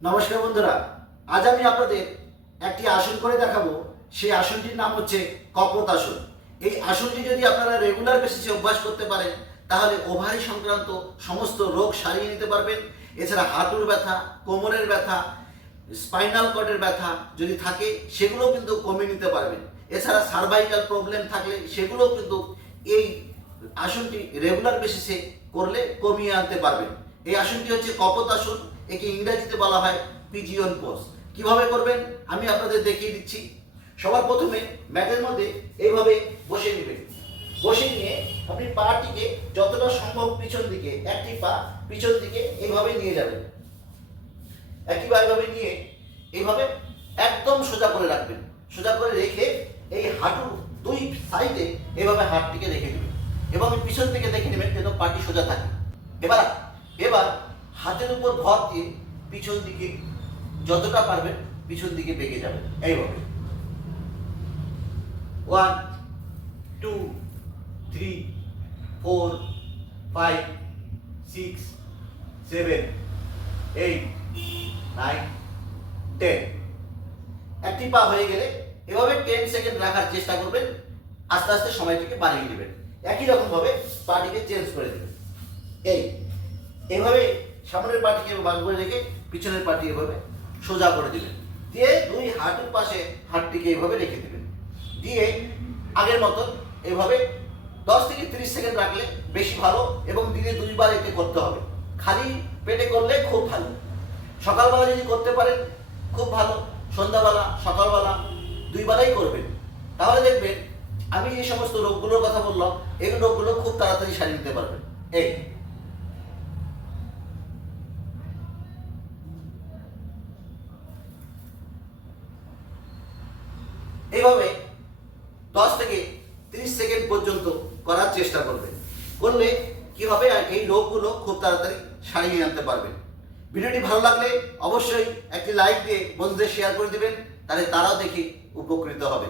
নমস্কার বন্ধুরা, আজ আমি আপনাদের একটি আসন করে দেখাবো। সেই আসনটির নাম হচ্ছে কপত আসন। এই আসনটি যদি আপনারা রেগুলার বেসিসে অভ্যাস করতে পারেন, তাহলে ওভারি সংক্রান্ত সমস্ত রোগ সারিয়ে নিতে পারবেন। এছাড়া হাঁটুর ব্যথা, কোমরের ব্যথা স্পাইনাল কর্ডের ব্যথা যদি থাকে, সেগুলোও কিন্তু কমিয়ে নিতে পারবেন। এছাড়া সার্ভাইকাল প্রবলেম থাকলে সেগুলোও কিন্তু এই আসনটি রেগুলার বেসিসে করলে কমিয়ে আনতে পারবেন। এই আসনটি হচ্ছে কপত আসন। একে ইংরেজিতে বলা হয় পিজিয়ন পোজ কীভাবে করবেন? আমি আপনাদের দেখিয়ে দিচ্ছি। সবার প্রথমে ম্যাটের মধ্যে এইভাবে বসে নেবেন। বসে নিয়ে আপনি পাটিকে যতটা সম্ভব পিছন দিকে, একটি পা পিছন দিকে এইভাবে নিয়ে যাবেন। একইভাবে নিয়ে এইভাবে একদম সোজা করে রাখবেন। সোজা করে রেখে এই হাঁটুর দুই সাইডে এভাবে হাতটিকে রেখে দেবেন। এবং পিছন থেকে দেখে নেবেন যেন পাটি সোজা থাকে। এবার এবার হাতের উপর ভর দিয়ে পিছন দিকে যতটা পারবেন পিছন দিকে বেঁকে যাবেন, এইভাবে। One two three four five six seven eight nine ten একটি পা হয়ে গেলে এভাবে টেন সেকেন্ড রাখার চেষ্টা করবেন, আস্তে আস্তে সময়টিকে বাড়িয়ে নেবেন একই রকমভাবে পাটিকে চেঞ্জ করে দেবেন। এই, এভাবে সামনের পাটিকে বাং করে রেখে পিছনের পাটি এভাবে সোজা করে দিবেন দিয়ে দুই হাঁটুর পাশে হাতটিকে এভাবে রেখে দেবেন দিয়ে আগের মতন এভাবে দশ থেকে তিরিশ সেকেন্ড রাখলে বেশি ভালো এবং দিনে দুইবার এতে করতে হবে। খালি পেটে করলে খুব ভালো। সকালবেলা যদি করতে পারেন, খুব ভালো। সন্ধ্যাবেলা, সকালবেলা দুইবেলাই করবেন। তাহলে দেখবেন, আমি যে সমস্ত রোগগুলোর কথা বললাম এই রোগগুলো খুব তাড়াতাড়ি সারিয়ে নিতে পারবেন। এই। এইভাবে দশ থেকে তিরিশ সেকেন্ড পর্যন্ত করার চেষ্টা করবেন। করলে কি হবে এই রোগগুলো খুব তাড়াতাড়ি সারিয়ে আনতে পারবেন। ভিডিওটি ভালো লাগলে অবশ্যই একটি লাইক দিয়ে বন্ধুদের শেয়ার করে দিবেন, তাহলে তারাও দেখে উপকৃত হবে।